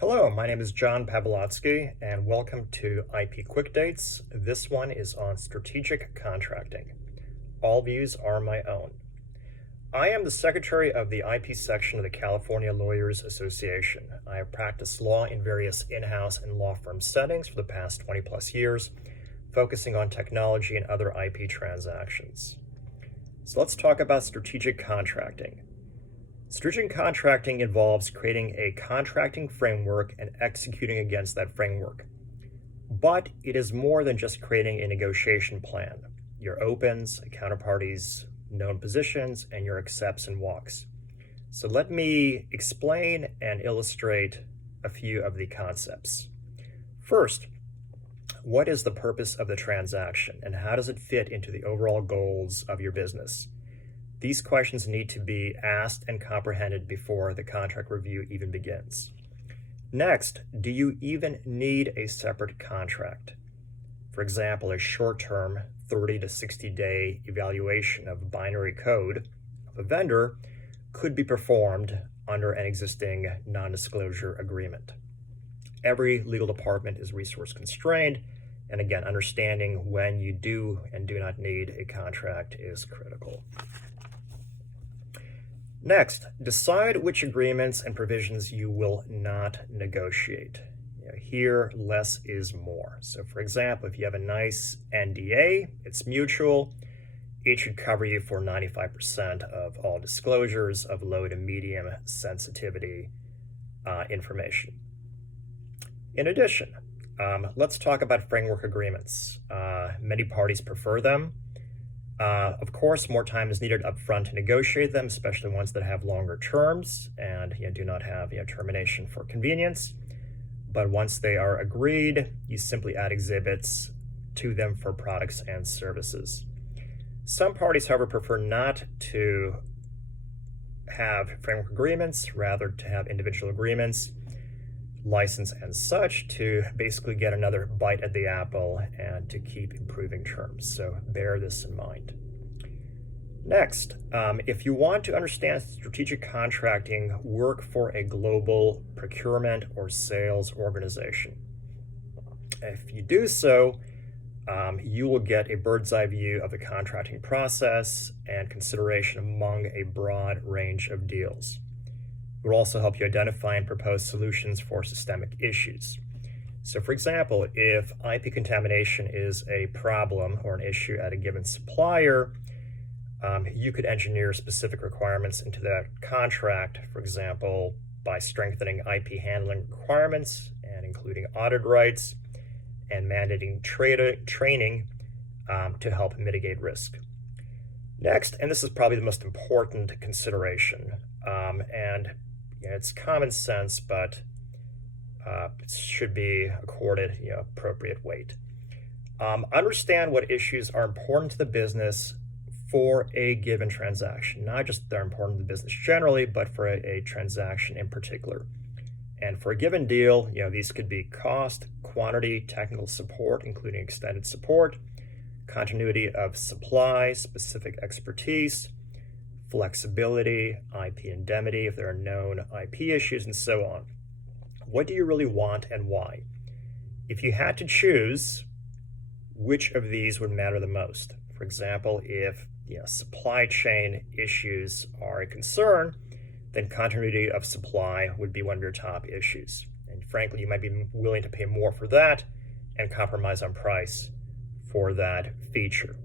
Hello, my name is John Pavolotsky, and welcome to IP Quick Dates. This one is on strategic contracting. All views are my own. I am the secretary of the IP section of the California Lawyers Association. I have practiced law in various in-house and law firm settings for the past 20 plus years, focusing on technology and other IP transactions. So let's talk about strategic contracting. Strategic contracting involves creating a contracting framework and executing against that framework. But it is more than just creating a negotiation plan. Your opens, counterparties, known positions, and your accepts and walks. So let me explain and illustrate a few of the concepts. First, what is the purpose of the transaction and how does it fit into the overall goals of your business? These questions need to be asked and comprehended before the contract review even begins. Next, do you even need a separate contract? For example, a short-term 30 to 60-day evaluation of binary code of a vendor could be performed under an existing non-disclosure agreement. Every legal department is resource constrained, and again, understanding when you do and do not need a contract is critical. Next, decide which agreements and provisions you will not negotiate. Here, less is more. So for example, if you have a nice NDA, it's mutual, it should cover you for 95% of all disclosures of low to medium sensitivity information. In addition, let's talk about framework agreements. Many parties prefer them. Of course, more time is needed up front to negotiate them, especially ones that have longer terms and do not have termination for convenience. But once they are agreed, you simply add exhibits to them for products and services. Some parties, however, prefer not to have framework agreements, rather to have individual agreements, license and such, to basically get another bite at the apple and to keep improving terms. So bear this in mind. Next, if you want to understand strategic contracting, work for a global procurement or sales organization. If you do so, you will get a bird's eye view of the contracting process and consideration among a broad range of deals. It will also help you identify and propose solutions for systemic issues. So for example, if IP contamination is a problem or an issue at a given supplier, you could engineer specific requirements into that contract, for example, by strengthening IP handling requirements and including audit rights and mandating training to help mitigate risk. Next, and this is probably the most important consideration, and it's common sense, but it should be accorded appropriate weight. Understand what issues are important to the business for a given transaction, not just they're important to the business generally, but for a transaction in particular. And for a given deal, these could be cost, quantity, technical support, including extended support, continuity of supply, specific expertise, flexibility, IP indemnity if there are known IP issues, and so on. What do you really want and why? If you had to choose, which of these would matter the most? For example, if supply chain issues are a concern, then continuity of supply would be one of your top issues. And frankly, you might be willing to pay more for that and compromise on price for that feature.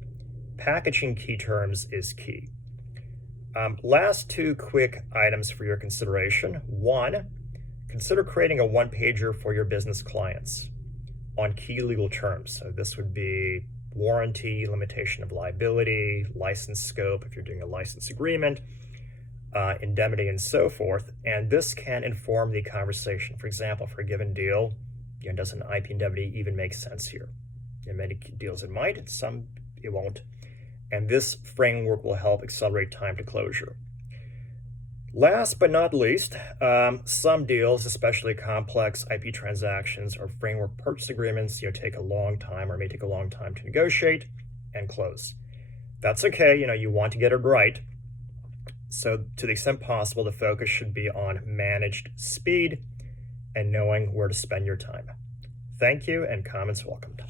Packaging key terms is key. Last two quick items for your consideration. One, consider creating a one-pager for your business clients on key legal terms. So this would be warranty, limitation of liability, license scope if you're doing a license agreement, indemnity, and so forth. And this can inform the conversation. For example, for a given deal, does an IP indemnity even make sense here? In many deals it might, in some it won't. And this framework will help accelerate time to closure. Last but not least, some deals, especially complex IP transactions or framework purchase agreements, take a long time or may take a long time to negotiate and close. That's okay, you want to get it right. So to the extent possible, the focus should be on managed speed and knowing where to spend your time. Thank you, and comments welcomed.